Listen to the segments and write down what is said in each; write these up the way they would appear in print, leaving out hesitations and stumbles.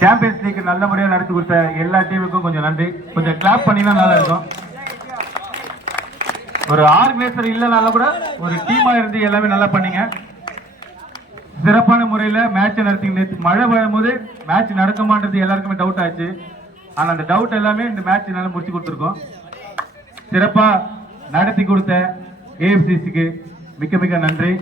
Champions league நல்ல முறையாக நடத்தி கொடுத்த எல்லா டீமுக்கும் கொஞ்சம் நன்றி. கொஞ்சம் கிளாப் பண்ணினா நல்லா இருக்கும். ஒரு ஆர்கனைசர் இல்லைனாலும் கூட ஒரு டீமா இருந்து எல்லாமே நல்லா பண்ணீங்க. சிறப்பான முறையில் மேட்ச் நடத்தி மழை வரும்போது மேட்ச் நடக்குமான்றது எல்லாருக்குமே டவுட் ஆச்சு. ஆனால் அந்த டவுட் எல்லாமே இந்த மேட்ச் நல்லா முடிச்சு கொடுத்துருக்கோம். சிறப்பா நடத்தி கொடுத்த ஏஎஃப்சிக்கு மிக்க மிக்க நன்றி.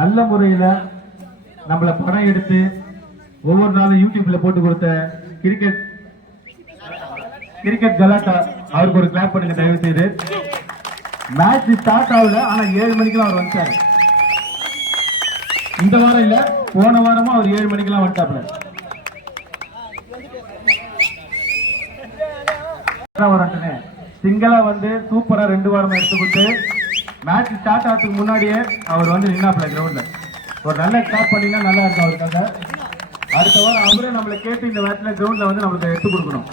நல்ல முறையில் நம்மளை படம் எடுத்து ஒவ்வொரு நாளும் யூடியூப்ல போட்டு கொடுத்த கிரிக்கெட் கலாட்டா அவருக்கு ஒரு கிளாப் பண்ணுங்க தயவு செய்து. மேட்ச் ஸ்டார்ட் ஆகல, ஆனா 7 மணிக்கெல்லாம் அவர் வந்துட்டாரு. இந்த வாரம் இல்ல, போன வாரமா அவர் 7 மணிக்கெல்லாம் வந்துட்டாப்ல. சிங்களா வந்து சூப்பரா 2 வாரம் எடுத்துக்கிட்டு மேட்ச் ஸ்டார்ட் ஆகிறதுக்கு முன்னாடியே அவர் வந்து நின்னாப்ல கிரவுண்ட்ல. ஒரு நல்ல கிளாப் பண்ணீங்கன்னா நல்லா இருக்கும் அவருக்காக. அடுத்த வாரம் அவரே நம்மளை கேட்டு இந்த மேட்ச்ல கிரவுண்ட்ல வந்து நம்மளுக்கு எடுத்து கொடுக்கணும்.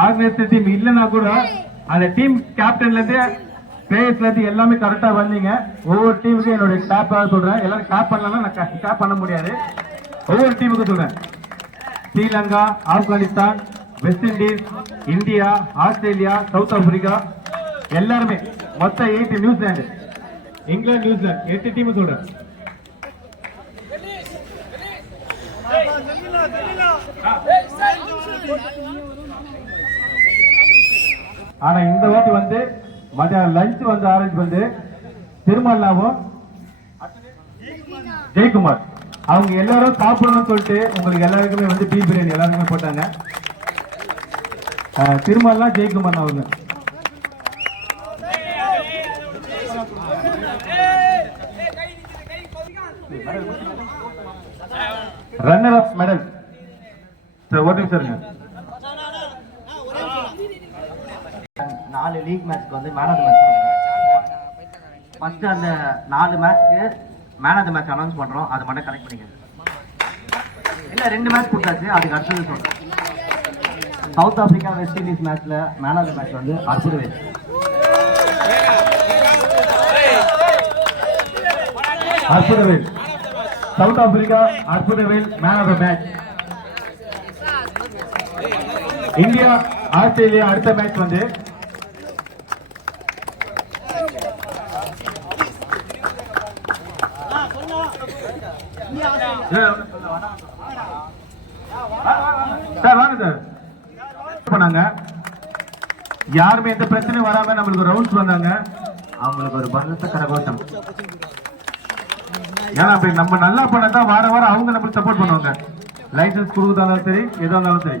ஆர்கனைசர் டீம் இல்லைன்னா கூட அந்த டீம் கேப்டன்ல இருந்து பிளேயர்ஸ்ல இருந்து எல்லாமே கரெக்டா வந்தீங்க. ஒவ்வொரு டீமுக்கும் என்னுடைய கிளாப்பாக சொல்றேன். எல்லாரும் கிளாப் பண்ணலாம், நான் கிளாப் பண்ண முடியாது. ஒவ்வொரு டீமுக்கும் சொல்றேன். Sri Lanka, Afghanistan, west Indies, India, Australia, south Africa எல்லாருமே மொத்தம் 8, நியூசிலாந்து, இங்கிலாந்து, நியூசிலாந்து 8 டீம் சொல்றேன். ஆனா இந்த வாட்டி வந்து மத்தியானம் லஞ்ச் வந்து அரேஞ்ச் வந்து திருமல்லாவும் ஜெயக்குமார் அவங்க எல்லாரும் சாப்பிடணும்னு சொல்லிட்டு உங்களுக்கு எல்லாருக்குமே வந்து பீஃப் பிரியாணி எல்லாருக்குமே போட்டாங்க. திருமல்லாம் ஜெயக்குமார் அவங்க ரன்னர் அப் மெடல். ஒரு நிமிஷம். 4 லீக் மேட்ச்க்கு வந்து man of the match first அந்த 4 மேட்ச்க்கு man of the match announce பண்றோம். அது மட்டும் கரெக்ட் பண்ணிக்கங்க. இல்ல 2 மேட்ச் கொடுத்தாச்சு, அதுக்கு அடுத்தது சொல்றேன். சவுத் ஆப்பிரிக்கா வெஸ்ட் இண்டீஸ் மேட்ச்ல மேன் ஆஃப் தி மேட்ச் வந்து Arputhavel. South Africa Arputhavel man of the match. India Australia அடுத்த மேட்ச் வந்து சார் வாங்க சார் பண்ணாங்க. யாருமே எந்த பிரச்சனையும் வராம நம்மளுக்கு ரவுண்ட்ஸ் வந்தாங்க. அவங்களுக்கு ஒரு பலத்த கரகோஷம். ஏன்னா அப்படி நம்ம நல்லா பண்ணதான் வார வாரம் அவங்க நம்மளுக்கு சப்போர்ட் பண்ணுவாங்க. லைசன்ஸ் கொடுக்குறதாலும் சரி, எதுவாக இருந்தாலும் சரி.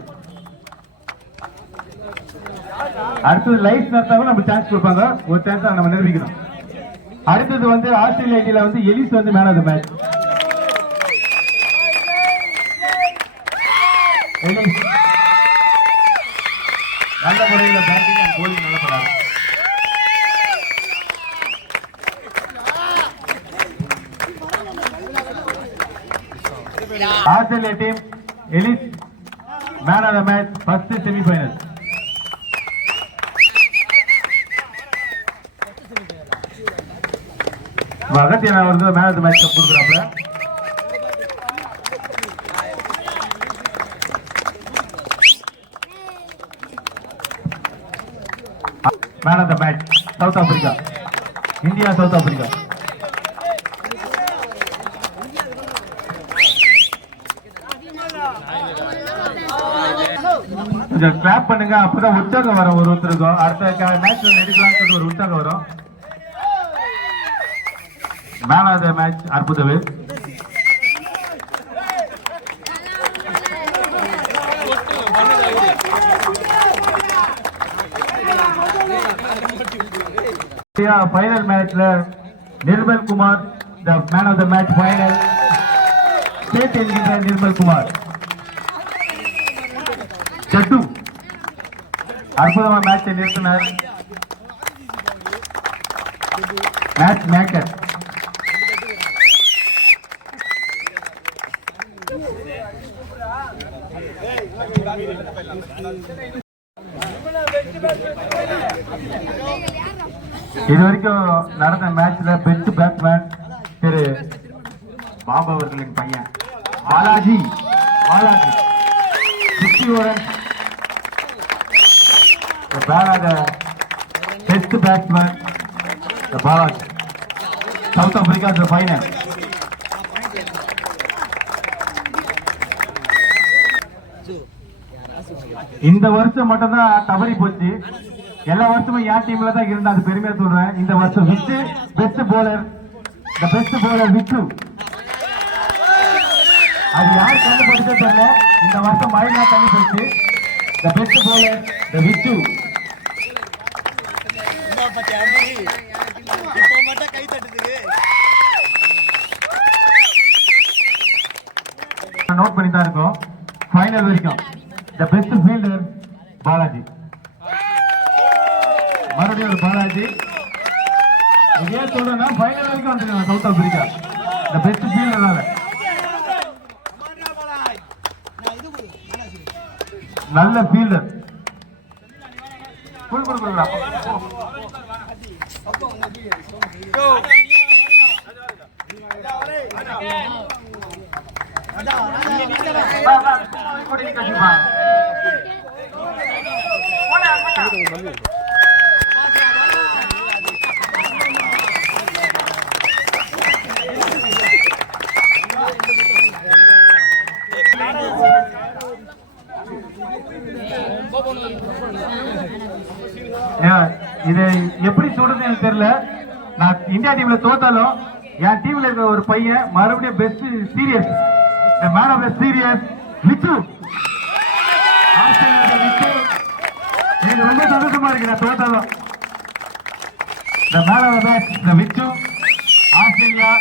அடுத்தது லைஃப் நடத்தாவும் நம்ம சான்ஸ் கொடுப்பாங்க. ஒரு சான்ஸ் நம்ம நிரூபிக்கணும். அடுத்தது வந்து ஆஸ்திரேலியா வந்து எலிஸ் வந்து மேன் ஆஃப் தி மேட்ச். நல்ல முறையில் பேட்டிங் அண்ட் போலிங் நல்லா பண்ணாங்க. Australia team Ellis man of the match first semifinal. Agathiyan அவர் மேன் ஆஃப் தி மேட்ச் கொடுக்குறாப்ல. Man of the match South Africa, India South Africa. கொஞ்சம் clap பண்ணுங்க, அப்பதான் உற்சாகம் வரும் ஒருத்தருக்கும். அடுத்த மேட்ச் எடுக்கலாம்னு சொல்லி ஒரு உற்சாகம் வரும். Man of the match Arputhavel. Final மேட்ச்ல Nirmal Kumar the man of the match final. State என்கின்ற நிர்மல் குமார். சட்டு அற்புதமா மேட்சை நிறுத்தினார். Match maker. இது வரைக்கும் நடந்த மேட்ச்ல பெஸ்ட் பேட்ஸ்மேன் திரு பாபு அவர்களின் பையன் Balaji 50 over. The best batsman, the Balaji. South Africa the final. இந்த வருஷம் மட்டும் தான் தவறி போச்சு. எல்லா வருஷமும் என் டீம்ல தான் இருந்தா அது பெருமையா சொல்றேன். இந்த வருஷம் வித்து best bowler, the best bowler வித்து. அது யார் கண்டுபிடிச்சே தெரியல. இந்த வருஷம் மழைனா தள்ளி போச்சு. The best bowler, the வித்து. நோட் பண்ணி தான் இருக்கோம். ஃபைனல் வரைக்கும் the best fielder பாலாஜி. மறுபடியும் ஒரு பாலாஜி. இதே சொல்றேன்னா ஃபைனல் வரைக்கும் வந்துருக்காங்க south Africa. the best fielder நல்ல ஃபீல்டர். ஃபுல் கொடுக்கலாம். இது எப்படி சொல்றது எனக்கு தெரியல. நான் இந்தியா டீம்ல தோத்தாலும் என் டீம்ல இருக்கிற ஒரு பையன் மறுபடியும் best series, the man of the serious வித்து. வித்து எனக்கு ரொம்ப சந்தோஷமா இருக்கு. நான் தோத்தாலும் the man of the best, the with Australia.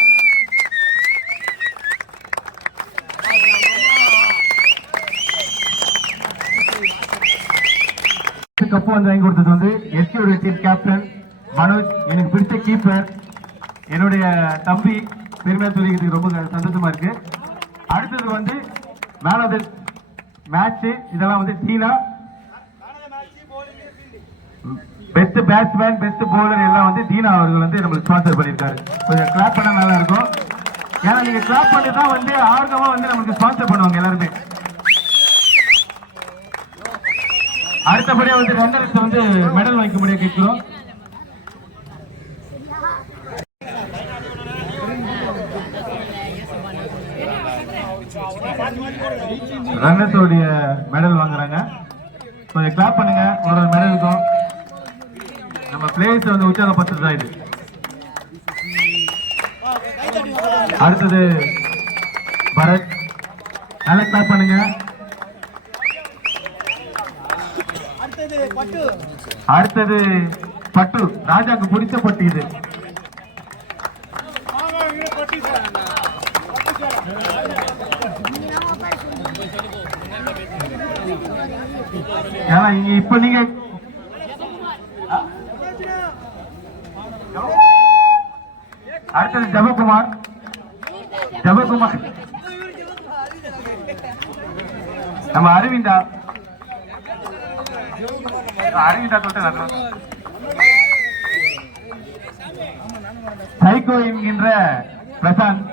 Cup வந்து வாங்கி கொடுத்தது வந்து எஸ்கே டீம் கேப்டன் மனோஜ். எனக்கு பிடிச்ச கீப்பர் என்னுடைய தம்பி. பெருமையா சொல்லிக்கிறதுக்கு ரொம்ப சந்தோஷமா இருக்கு. அடுத்தது வந்து மேன் ஆஃப் தி மேட்ச் இதெல்லாம் வந்து டீனா. பெஸ்ட் பேட்ஸ்மேன், பெஸ்ட் பவுலர் எல்லாம் வந்து தீனா அவர்கள் வந்து நம்மளுக்கு ஸ்பான்சர் பண்ணியிருக்காரு. கொஞ்சம் கிளாப் பண்ணா நல்லா இருக்கும். ஏன்னா நீங்க கிளாப் பண்ணி தான் வந்து ஆர்வமா வந்து நம்மளுக்கு ஸ்பான்சர் பண்ணுவாங்க எல்லாருமே. அடுத்தபடியா வந்து ரன்னருக்கு வந்து மெடல் வாங்கிக்க முடியாது கேட்கிறோம். ரன்னர்ஸோடைய மெடல் வாங்குறாங்க. கொஞ்சம் கிளாப் பண்ணுங்க. ஒரு மெடலுக்கும் நம்ம பிளேயர்ஸ் வந்து உற்சாகப்படுத்துறதா இது. அடுத்தது பரத், நல்லா கிளாப் பண்ணுங்க. அடுத்தது பட்டு, ராஜாக்கு பிடிச்ச பட்டு இது. ஏன்னா இங்க இப்ப நீங்க அடுத்தது ஜபகுமார். நம்ம அரவிந்தா சொல்லிட்டு சைகோ என்கின்ற பிரசாந்த்.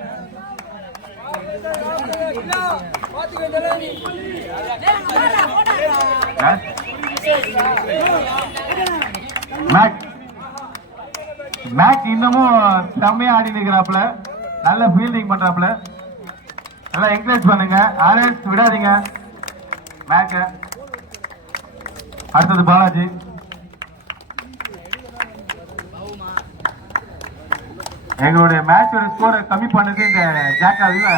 மேக் இன்னமும் செம்மையா ஆடி நிற்கிறாப்ல. நல்ல ஃபீல்டிங் பண்றாப்ல. நல்லா என்கரேஜ் பண்ணுங்க. ஆரன்ஸ் விடாதீங்க மேக்க. அடுத்தது பாலாஜி. எங்களுடைய மேட்சோட ஸ்கோரை கம்மி பண்ணது இந்த ஜாக்காவில்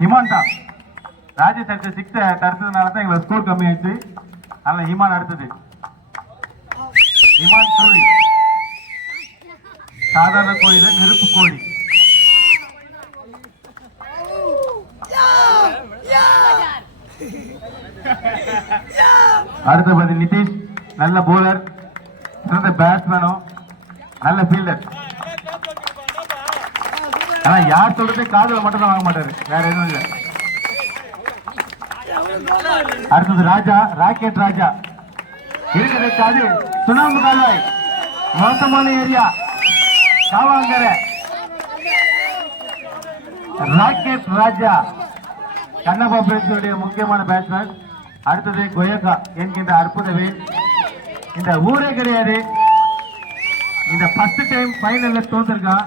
ஹிமான் தான். ராஜேஷ் அடுத்த 6 தடுத்ததுனால தான் எங்களோட ஸ்கோர் கம்மி ஆயிடுச்சு. அதனால ஹிமான் அடுத்தது. ஹிமான் கோழி சாதாரண கோழி, நெருப்பு கோழி. அடுத்தபடி நிதிஷ், நல்ல போலர், சிறந்த பேட்ஸ்மேனும் நல்ல ஃபீல்டர். ஆனா யார் சொல்றதே காதுல மட்டும் தான் வாங்க மாட்டாரு, வேற எதுவும் இல்லை. அடுத்தது ராஜா, ராக்கெட் ராஜா இருக்கிறது. சுனாமி கால்வாய், மோசமான ஏரியா, காவாங்கரை. ராக்கெட் ராஜா கண்ணப்பா பிரேசுடைய முக்கியமான பேட்ஸ்மேன். அடுத்தது கொயக்கா என்கின்ற அற்புதவே. இந்த ஊரே கிடையாது, இந்த ஃபர்ஸ்ட் டைம் ஃபைனல்ல தோத்துருக்கான்.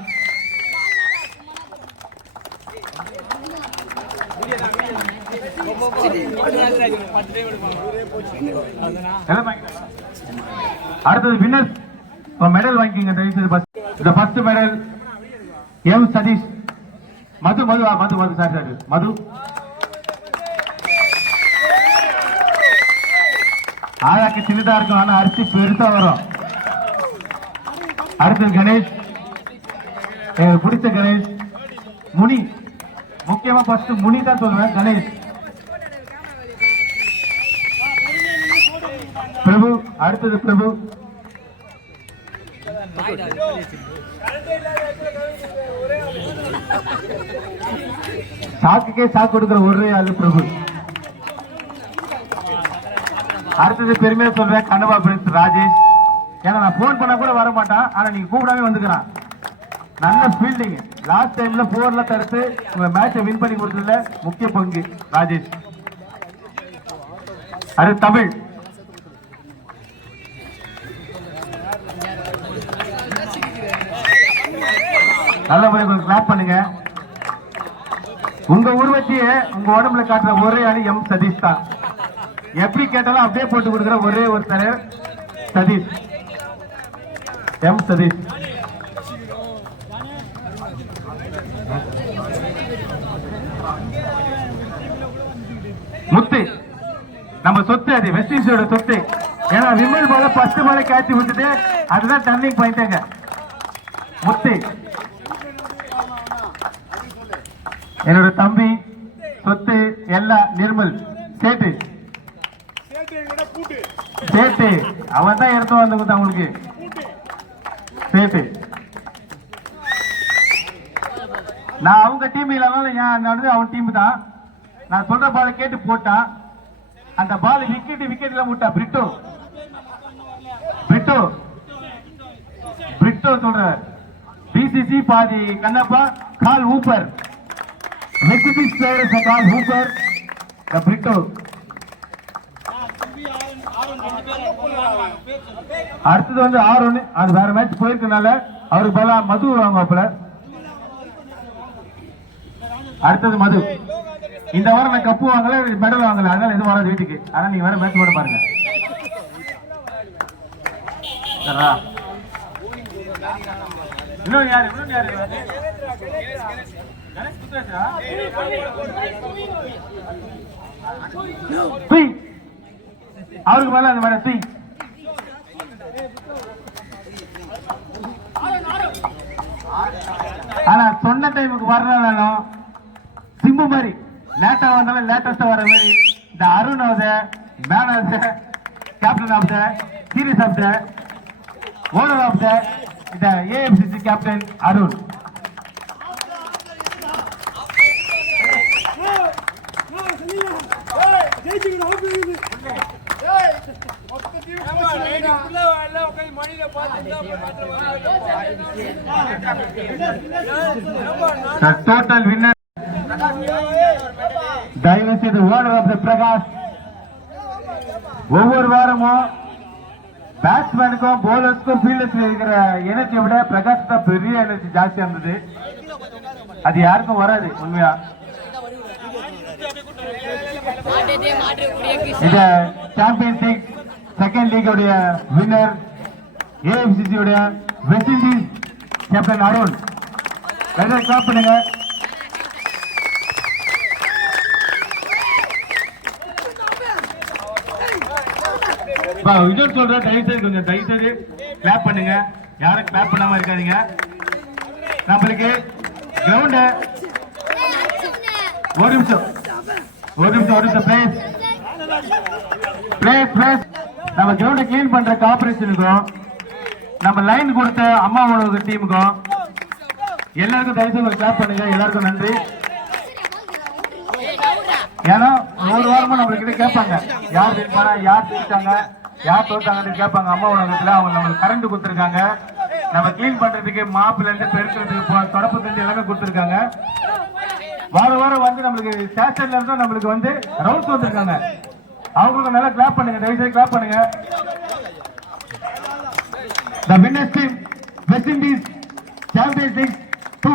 அடுத்தது வின்னர்ஸ் மெடல் வாங்கிங்க. இந்த ஃபர்ஸ்ட் மெடல் எம் சதீஷ். மது மது மது மது சார் சார் மது. ஆளாக்கு சின்னதா இருக்கும், ஆனா அரிசி பெருசா வரும். அடுத்தது கணேஷ், எனக்கு பிடிச்ச கணேஷ் முனி. முக்கியமா ஃபர்ஸ்ட் முனி தான் சொல்லுவேன். கணேஷ் பிரபு. அடுத்தது பிரபு. சாக்குக்கே சாக்கு கொடுக்கிற ஒரே ஆளு பிரபு. அடுத்தது பெருமையா சொல்றேன் கண்ணபா பிரின்ஸ் ராஜேஷ். ஏன்னா நான் போன் பண்ணா கூட வர மாட்டான், ஆனா நீங்க கூப்பிடாம வந்துக்கிறான். நல்ல ஃபீல்டிங். லாஸ்ட் டைம்ல 4ல தடுத்து உங்க மேட்சை வின் பண்ணி கொடுத்ததுல முக்கிய பங்கு ராஜேஷ். அடுத்து தமிழ். நல்ல முறையில் கிளாப் பண்ணுங்க. உங்க உருவத்தையே உங்க உடம்புல காட்டுற ஒரே ஆளு எம் சதீஷ் தான். எப்படி கேட்டாலும் அப்படியே போட்டு கொடுக்கிற ஒரே ஒரு தலைவர் சதீஷ், எம் சதீஷ். முத்து நம்ம சொத்து, அது வெஸ்ட் இண்டீஸோட சொத்து. ஏன்னா விமல் பால ஃபர்ஸ்ட் பால கேட்ச் விட்டுட்டு அதுதான் டர்னிங் பாயிண்ட். முத்து என்னோட தம்பி, சொத்து எல்லாம். நிர்மல் சேட்டு, சேட்டு அவன் தான் எடுத்து வந்து கொடுத்தான் உங்களுக்கு. சேட்டு நான் அவங்க டீம் இல்லாம அவன் டீம் தான். நான் சொல்ற பால கேட்டு போட்டான். அந்த பால் விக்கெட்ல விட்டா. பிரிட்டோ பிரிட்டோ பிரிட்டோ சொல்ற பிசிசி பாதி கண்ணப்பா கால் ஊப்பர். மெக்சிகி பிளேயர் கால் ஊப்பர் பிரிட்டோ. அடுத்தது வந்து 6-1. அது வேற மேட்ச் போயிருக்கனால அவருக்கு பதிலா மது வாங்குவாப்புல. அடுத்தது மது. இந்த வாரம் நான் கப்பு வாங்கல, மெடல் வாங்கல, அதனால எதுவும் வராது வீட்டுக்கு. ஆனா நீங்க வேற மேட்ச் போட பாருங்க. இன்னும் யாரு அவருக்கு மேல அந்த மாதிரி ஆனா சொன்ன டைமுக்கு வரணும். சிம்பு மாதிரி லேட்டா வந்தாலும் லேட்டஸ்டா வர மாதிரி இந்த Arun of the man of the captain of the series of the owner of the இந்த AFCC captain Arun. Total winner தயவு செய்து ஓனர் ஆஃப் த பிரகாஷ். ஒவ்வொரு வாரமும் பேட்ஸ்மேனுக்கும் போலர்ஸ்க்கும் ஃபீல்டர்ஸ்ல இருக்கிற எனர்ஜியை விட பிரகாஷ் தான் பெரிய எனர்ஜி ஜாஸ்தியா இருந்தது. அது யாருக்கும் வராது உண்மையா. இந்த சாம்பியன்ஸ் லீக் செகண்ட் லீக் உடைய வின்னர் ஏஎஃப்சிசி உடைய West Indies captain Arun. Clap பண்ணுங்க. இன்னொரு சொல்றேன், தயவுசெய்து கொஞ்சம் தயவுசெய்து கிளாப் பண்ணுங்க. யாரும் கிளாப் பண்ணாம இருக்காதீங்க. நம்மளுக்கு கிரவுண்ட் ஒரு நிமிஷம் பிளேஸ் நம்ம கிரவுண்டை கிளீன் பண்ற கார்பரேஷனுக்கும் நம்ம லைன் கொடுத்த அம்மா உணவு டீமுக்கும் எல்லாருக்கும் தயவுசெய்து கிளாப் பண்ணுங்க. எல்லாருக்கும் நன்றி. ஏன்னா ஒரு வாரமா நம்மளுக்கு கேட்பாங்க யார் வின் பண்ணா, யார் ஜெயிச்சாங்க, யார் தோத்தாங்கன்னு கேட்பாங்க. அம்மா உணவகத்துல அவங்க நம்மளுக்கு கரண்ட் கொடுத்துருக்காங்க, நம்ம கிளீன் பண்றதுக்கு மாப்பிள்ள இருந்து பெருக்கிறதுக்கு தொடப்பத்துல இருந்து எல்லாமே கொடுத்துருக்காங்க. வாரம் வாரம் வந்து நம்மளுக்கு ஸ்டேஷன்ல இருந்தா நம்மளுக்கு வந்து ரவுண்ட்ஸ் வந்திருக்காங்க. அவங்களுக்கு நல்லா கிளாப் பண்ணுங்க, தயவுசெய்து கிளாப் பண்ணுங்க. The winners team West Indies Champions League 2